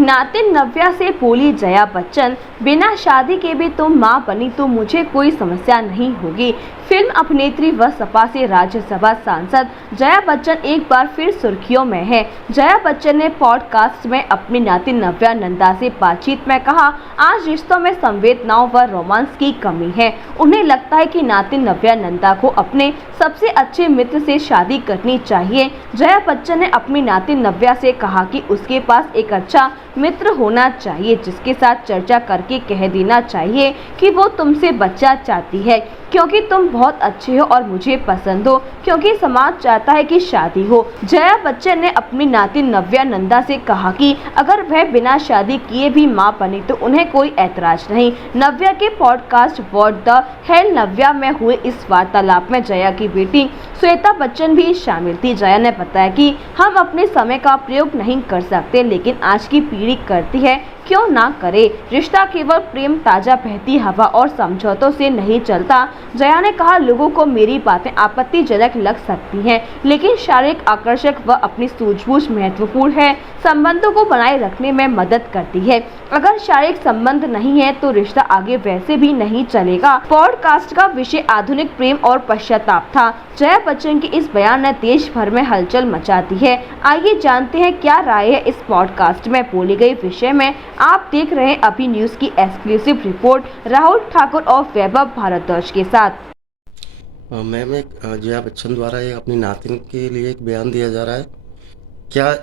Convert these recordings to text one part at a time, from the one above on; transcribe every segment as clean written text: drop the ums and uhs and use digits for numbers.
नातिन नव्या से बोली जया बच्चन, बिना शादी के भी तुम मां बनी तो मुझे कोई समस्या नहीं होगी। फिल्म अभिनेत्री व सपा से राज्यसभा सांसद जया बच्चन एक बार फिर सुर्खियों में है। जया बच्चन ने पॉडकास्ट में अपनी नातिन नव्या नंदा से बातचीत में कहा, आज रिश्तों में संवेदनाओं व रोमांस की कमी है। उन्हें लगता है कि नातिन नव्या नंदा को अपने सबसे अच्छे मित्र से शादी करनी चाहिए। जया बच्चन ने अपनी नातिन नव्या से कहा कि उसके पास एक अच्छा मित्र होना चाहिए जिसके साथ चर्चा करके कह देना चाहिए कि वो तुमसे बच्चा चाहती है क्योंकि तुम बहुत अच्छे हो और मुझे पसंद हो, क्योंकि समाज चाहता है कि शादी हो। जया बच्चन ने अपनी नातिन नव्या नंदा से कहा कि अगर वह बिना शादी किए भी मां बनी तो उन्हें कोई ऐतराज नहीं। नव्या के पॉडकास्ट व्हाट द हेल नव्या में हुए इस वार्तालाप में जया की बेटी श्वेता बच्चन भी शामिल थी। जया ने बताया कि हम अपने समय का प्रयोग नहीं कर सकते, लेकिन आज की पीढ़ी करती है, क्यों ना करे। रिश्ता केवल प्रेम, ताजा बहती हवा और समझौतों से नहीं चलता। जया ने कहा, लोगों को मेरी बातें आपत्तिजनक लग सकती हैं, लेकिन शारीरिक आकर्षक व अपनी सूझबूझ महत्वपूर्ण है। संबंधों को बनाए रखने में मदद करती है। अगर शारीरिक संबंध नहीं है तो रिश्ता आगे वैसे भी नहीं चलेगा। पॉडकास्ट का विषय आधुनिक प्रेम और पश्चाताप था। जया बच्चन के इस बयान ने देश भर में हलचल मचा दी है। आइए जानते हैं क्या राय है इस पॉडकास्ट में बोली गई विषय में। आप देख रहे हैं अभी न्यूज की एक्सक्लूसिव रिपोर्ट राहुल ठाकुर और वैभव भारद्वाज के साथ। मैम, एक जया बच्चन द्वारा एक अपनी नातिन के लिए एक बयान दिया जा रहा है, क्या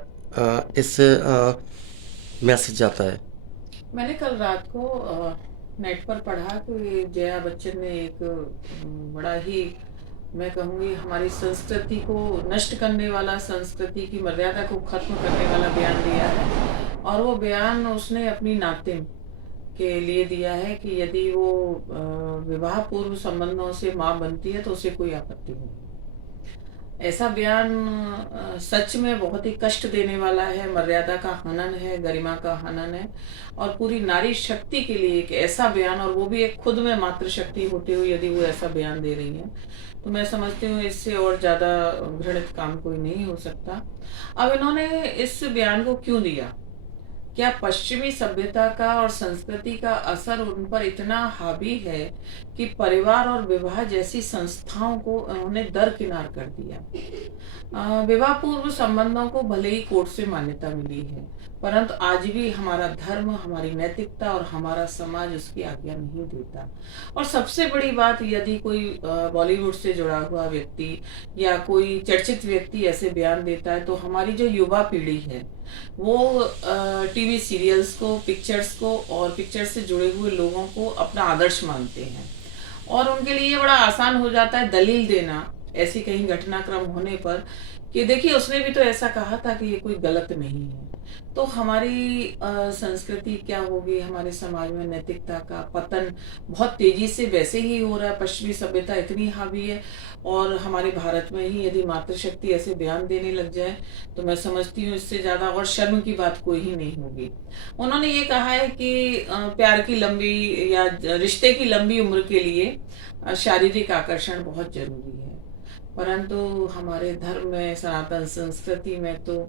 इससे मैसेज जाता है? मैंने कल रात को नेट पर पढ़ा कि जया बच्चन ने एक बड़ा ही, मैं कहूँगी, हमारी संस्कृति को नष्ट करने वाला, संस्कृति की मर्यादा को खत्म करने वाला बयान दिया है। और वो बयान उसने अपनी नातिन के लिए दिया है कि यदि वो विवाह पूर्व संबंधों से माँ बनती है तो उसे कोई आपत्ति नहीं। ऐसा बयान सच में बहुत ही कष्ट देने वाला है, मर्यादा का हनन है, गरिमा का हनन है और पूरी नारी शक्ति के लिए एक ऐसा बयान, और वो भी एक खुद में मातृ शक्ति होते हुए यदि वो ऐसा बयान दे रही है तो मैं समझती हूँ इससे और ज्यादा घृणित काम कोई नहीं हो सकता। अब इन्होंने इस बयान को क्यों दिया? क्या पश्चिमी सभ्यता का और संस्कृति का असर उन पर इतना हावी है कि परिवार और विवाह जैसी संस्थाओं को उन्होंने दरकिनार कर दिया? विवाह पूर्व संबंधों को भले ही कोर्ट से मान्यता मिली है, परंतु आज भी हमारा धर्म, हमारी नैतिकता और हमारा समाज उसकी आज्ञा नहीं देता। और सबसे बड़ी बात, यदि कोई बॉलीवुड से जुड़ा हुआ व्यक्ति या कोई चर्चित व्यक्ति ऐसे बयान देता है तो हमारी जो युवा पीढ़ी है वो टीवी सीरियल्स को, पिक्चर्स को और पिक्चर से जुड़े हुए लोगों को अपना आदर्श मानते हैं और उनके लिए ये बड़ा आसान हो जाता है दलील देना ऐसी कहीं घटनाक्रम होने पर कि देखिए उसने भी तो ऐसा कहा था कि ये कोई गलत नहीं है। तो हमारी संस्कृति क्या होगी, हमारे समाज में नैतिकता का पतन बहुत तेजी से वैसे ही हो रहा है। पश्चिमी सभ्यता इतनी हावी है और हमारे भारत में ही यदि मातृशक्ति ऐसे बयान देने लग जाए तो मैं समझती हूँ इससे ज्यादा और शर्म की बात कोई ही नहीं होगी। उन्होंने ये कहा है कि प्यार की लंबी या रिश्ते की लंबी उम्र के लिए शारीरिक आकर्षण बहुत जरूरी है, परंतु हमारे धर्म में, सनातन संस्कृति में तो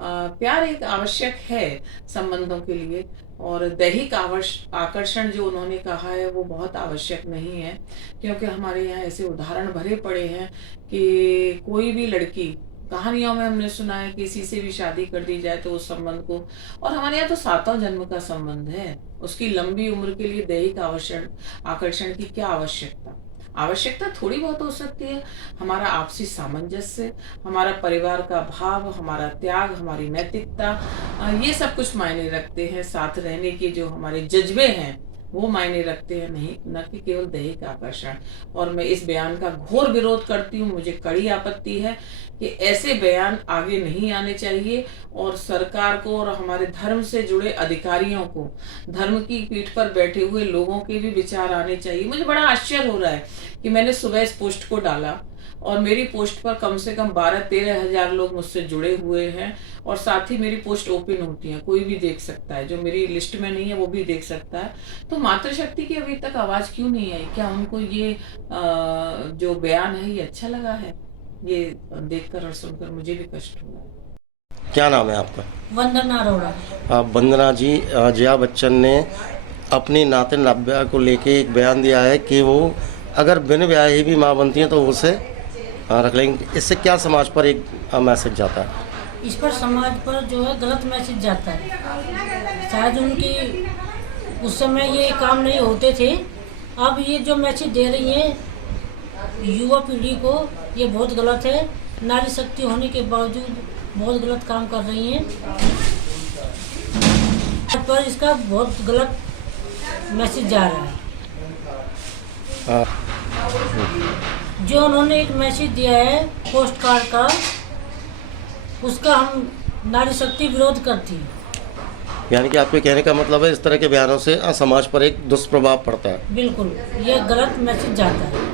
प्यार एक आवश्यक है संबंधों के लिए, और दैहिक आकर्षण जो उन्होंने कहा है वो बहुत आवश्यक नहीं है, क्योंकि हमारे यहाँ ऐसे उदाहरण भरे पड़े हैं कि कोई भी लड़की, कहानियों में हमने सुना है, किसी से भी शादी कर दी जाए तो उस संबंध को, और हमारे यहाँ तो 7वां जन्म का संबंध है, उसकी लंबी उम्र के लिए दैहिक आकर्षण की क्या आवश्यकता थोड़ी बहुत हो सकती है। हमारा आपसी सामंजस्य, हमारा परिवार का भाव, हमारा त्याग, हमारी नैतिकता, ये सब कुछ मायने रखते हैं। साथ रहने के जो हमारे जज्बे हैं वो मायने रखते हैं, नहीं न कि केवल दैहिक आकर्षण। और मैं इस बयान का घोर विरोध करती हूँ। मुझे कड़ी आपत्ति है कि ऐसे बयान आगे नहीं आने चाहिए और सरकार को और हमारे धर्म से जुड़े अधिकारियों को, धर्म की पीठ पर बैठे हुए लोगों के भी विचार आने चाहिए। मुझे बड़ा आश्चर्य हो रहा है कि मैंने सुबह इस पोस्ट को डाला और मेरी पोस्ट पर कम से कम 12-13 हजार लोग मुझसे जुड़े हुए हैं और साथ ही मेरी पोस्ट ओपन होती है, कोई भी देख सकता है, जो मेरी लिस्ट में नहीं है वो भी देख सकता है। तो मातृशक्ति की अभी तक आवाज क्यों नहीं आई? क्या उनको ये जो बयान है ये अच्छा लगा है? ये देखकर और सुनकर मुझे भी कष्ट हुआ है। क्या नाम है आपका? वंदना अरोड़ा। वंदना जी, जया बच्चन ने अपनी नातिन नव्या को लेके एक बयान दिया है कि वो अगर बिन ब्याही भी माँ बनती हैं तो उसे रख लेंगे। इससे क्या समाज पर एक मैसेज जाता है? इस पर समाज पर जो है गलत मैसेज जाता है। शायद उनकी उस समय ये काम नहीं होते थे, अब ये जो मैसेज दे रही है युवा पीढ़ी को, ये बहुत गलत है। नारी शक्ति होने के बावजूद बहुत गलत काम कर रही हैं, पर इसका बहुत गलत मैसेज जा रहा है। जो उन्होंने एक मैसेज दिया है पोस्ट कार्ड का, उसका हम नारी शक्ति विरोध करती है। यानी कि आपके कहने का मतलब है इस तरह के बयानों से समाज पर एक दुष्प्रभाव पड़ता है। बिल्कुल, ये गलत मैसेज जाता है।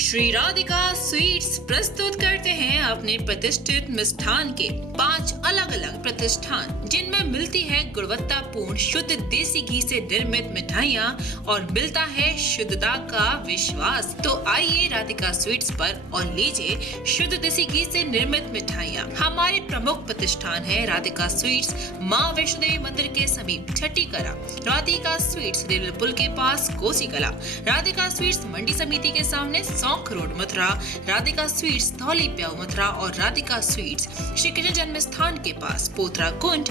श्री राधिका स्वीट्स प्रस्तुत करते हैं अपने प्रतिष्ठित मिष्ठान के 5 अलग अलग प्रतिष्ठान, जिनमें मिलती है गुणवत्तापूर्ण शुद्ध देसी घी से निर्मित मिठाइयाँ और मिलता है शुद्धता का विश्वास। तो आइए राधिका स्वीट्स पर और लीजिए शुद्ध देसी घी से निर्मित मिठाइयाँ। हमारे प्रमुख प्रतिष्ठान है राधिका स्वीट्स, माँ वैष्णो देवी मंदिर के समीप छठी कला, राधिका स्वीट्स रेलवे पुल के पास कोसी कला, राधिका स्वीट्स मंडी समिति के सामने सौंख रोड मथुरा, राधिका स्वीट्स धौली प्याऊ मथुरा और राधिका स्वीट्स श्री कृष्ण जन्म स्थान के पास पोथरा कुंड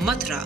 मथुरा।